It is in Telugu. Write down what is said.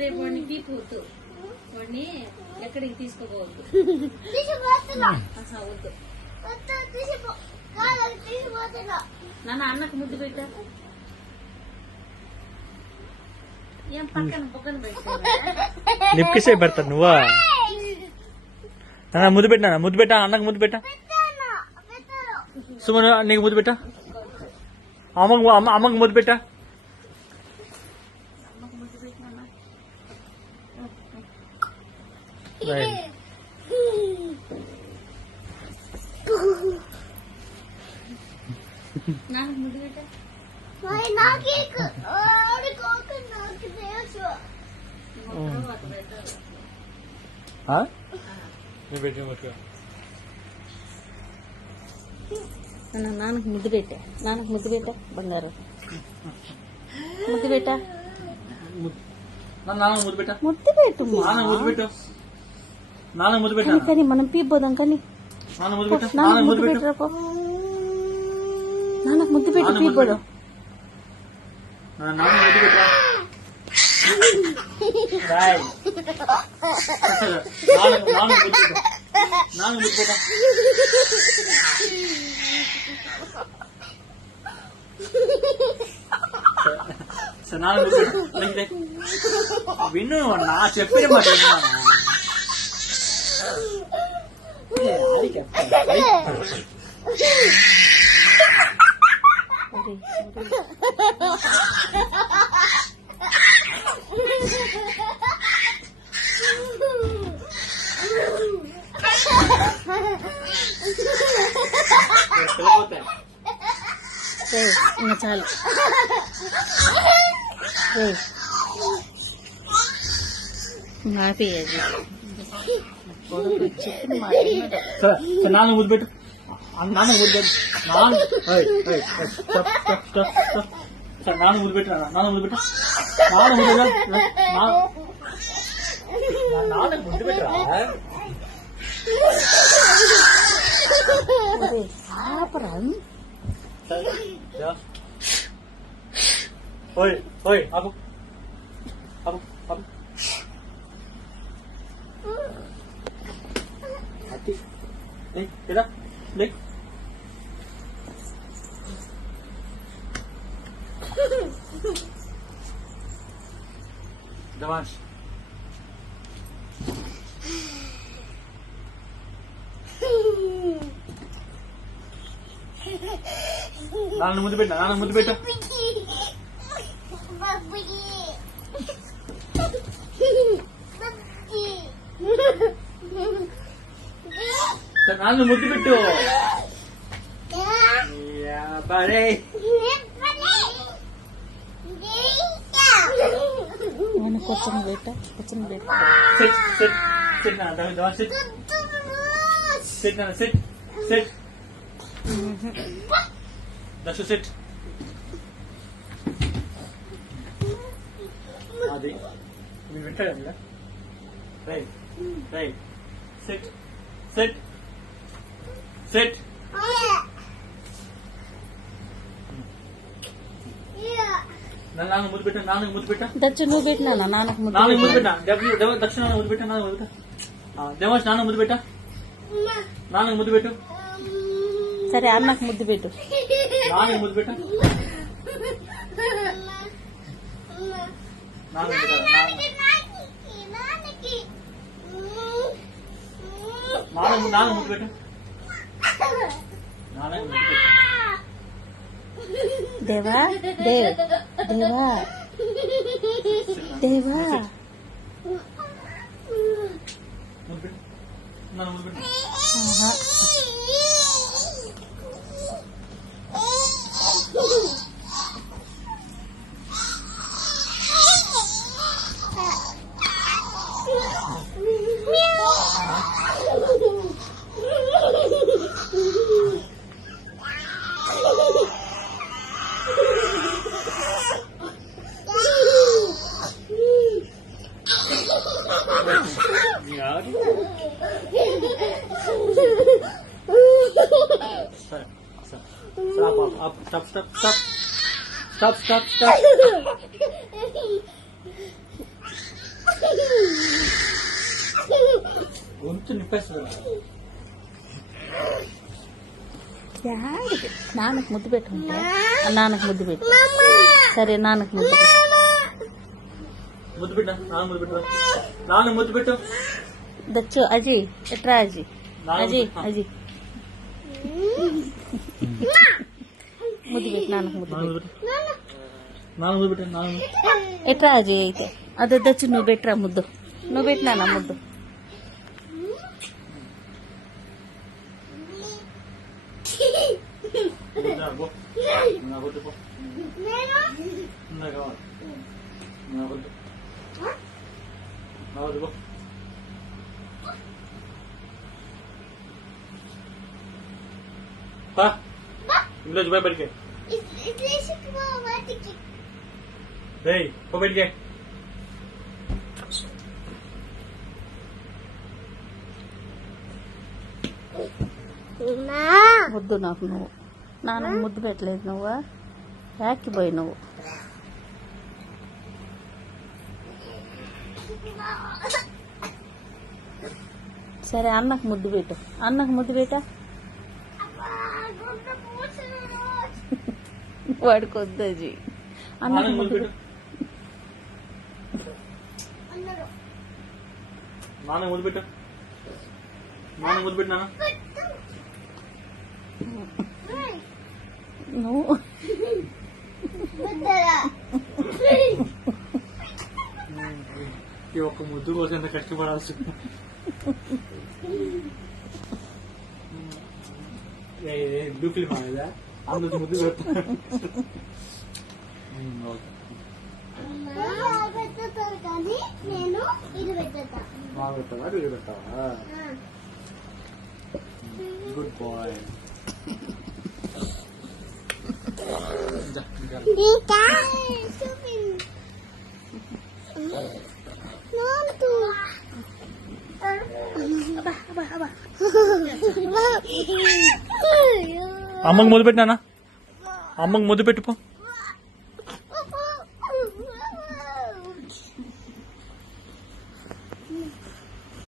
రేపు వాడిని తీపోతు వాడిని ఎక్కడికి తీసుకోవద్దు. నాన్న అన్నకు ముద్దు పెట్టా. ఏం పక్కన పక్కన పెట్టా లిప్కిసే పెడతాను నువ్వా? నాన్న ముద్దు పెట్టా, ముద్దు పెట్టా, అన్నకు ముద్దు పెట్టా. సుమన్ నీకు ముద్దు పెట్టా, అమ్మకు ముద్దు పెట్టా. నాకు ముద్దు పెట్టా. నాన్నకు ముద్దు పెట్టా, నాన్నకు ముద్దు పెట్టా బంగారు. ముద్దు పెట్టా, ముద్దు పెట్టా, ముద్దు పెట్టు. ముద్దు పెట్టు, నాన్న ముద్దు పెట్టా. కానీ మనం పీపోదాం కానీ ముద్దు పెట్టా, నాన్నకు ముద్దు పెట్టరా. నాన్నకు ముద్దు పెట్టి పీపోదాం. నాన్న ముద్దు పెట్టా. నాన్న ముద్దు పెట్టా. విను నా చెప్పిన మాట ఇంకా చాలు. హ్యాపీ అది నాన్న ముద్దు పెట్టు, నాన్న ముద్దు పెట్టు, నాన్న ముద్దు పెట్టు, నాన్న ముద్దు పెట్టు, నాన్న ముద్దు నాన్న ముద్దు పెట్టరా. ఓయ్ ఓయ్ ఆపు ఆపు ఆపు. Davash. నాన్న ముద్దు పెట్టా, నాన్న ముద్దు పెట్టా. నాన్న ముద్దు పెట్టు. కూర్చొని పెట్ట, కూర్చొని పెట్ట. Sit, sit, sit now. Davash, sit. Sit now, sit, sit. Dashu, sit. అది మీరు వింటాడు కదా. Right right. SIT SIT SIT. నాన్న ముద్దు పెట్టా, నాన్నకు ముద్దు పెట్టా. దచ్చు నువ్వు పెట్టినా నాన్నకు ముద్దు. నాన్నకు ముద్దు పెట్టా. దక్షిణ నాన్న ముద్దు పెట్టా, నాన్న ముద్దు పెట్టా. దేవాష్ నాన్న ముద్దు పెట్టా, నాన్నకు ముద్దు పెట్టు. సరే అన్నకు ముద్దు పెట్టు. నాన్నకు ముద్దు పెట్టా. నాన్న ముద్దు పెట్టు. నాన్నకు ముద్దు పెట్టు. దేవా దేవ్ దేవా దేవా ముద్దు పెట్టు. నాన్న ముద్దు పెట్టు. Stop stop stop stop stop గొంతు నిప్పేస్తుంది. యాడికి? నాన్నకు ముద్దు పెట్టుకుంటా. నాన్నకు ముద్దు పెట్టు. సరే నాన్నకు ముద్దు పెట్టు. ముద్దు పెట్టా, నాన్న ముద్దు పెట్టు, నాన్న ముద్దు పెట్టు. దచ్చు అజయ్ ఎట్రా అజయ్ అజయ్ అజయ్ ముద్దు పెట్టు. నాన్నకు ముద్దు పెట్టు. నాన్న ముద్దు పెట్టు, నాన్న ఎట్రా అజయ్ అయితే అదే దచ్చు నువ్వు పెట్టరా ముద్దు. నువ్వు పెట్టినా నా ముద్దు. ఇంట్లో పోయి బయటికి పో బయటికి. వద్దు నాకు నువ్వు. నాన్నకు ముద్దు పెట్టలేదు నువ్వా? యాక్కిపోయి నువ్వు. సరే అన్నకు ముద్దు పెట్టు. అన్నకు ముద్దు పెట్టా. వాడికి వద్దు అజీ. అన్నకు ముద్దు పెట్టు. నాన్న ముద్దు పెట్టు, నాన్న ముద్దు పెట్టు. నాన్న నువ్వు ఈ ఒక్క ముద్దు కోసం ఎంత కష్టపడాల్సి. బ్లూ ఫిల్మ్ అనేదా అందుకు ముద్దు పెడతా. బాగా పెట్టావా, ఇది పెట్టావా? Good boy. అమ్మకు ముద్దు పెట్టినా, అమ్మకు ముద్దు పెట్టుపో.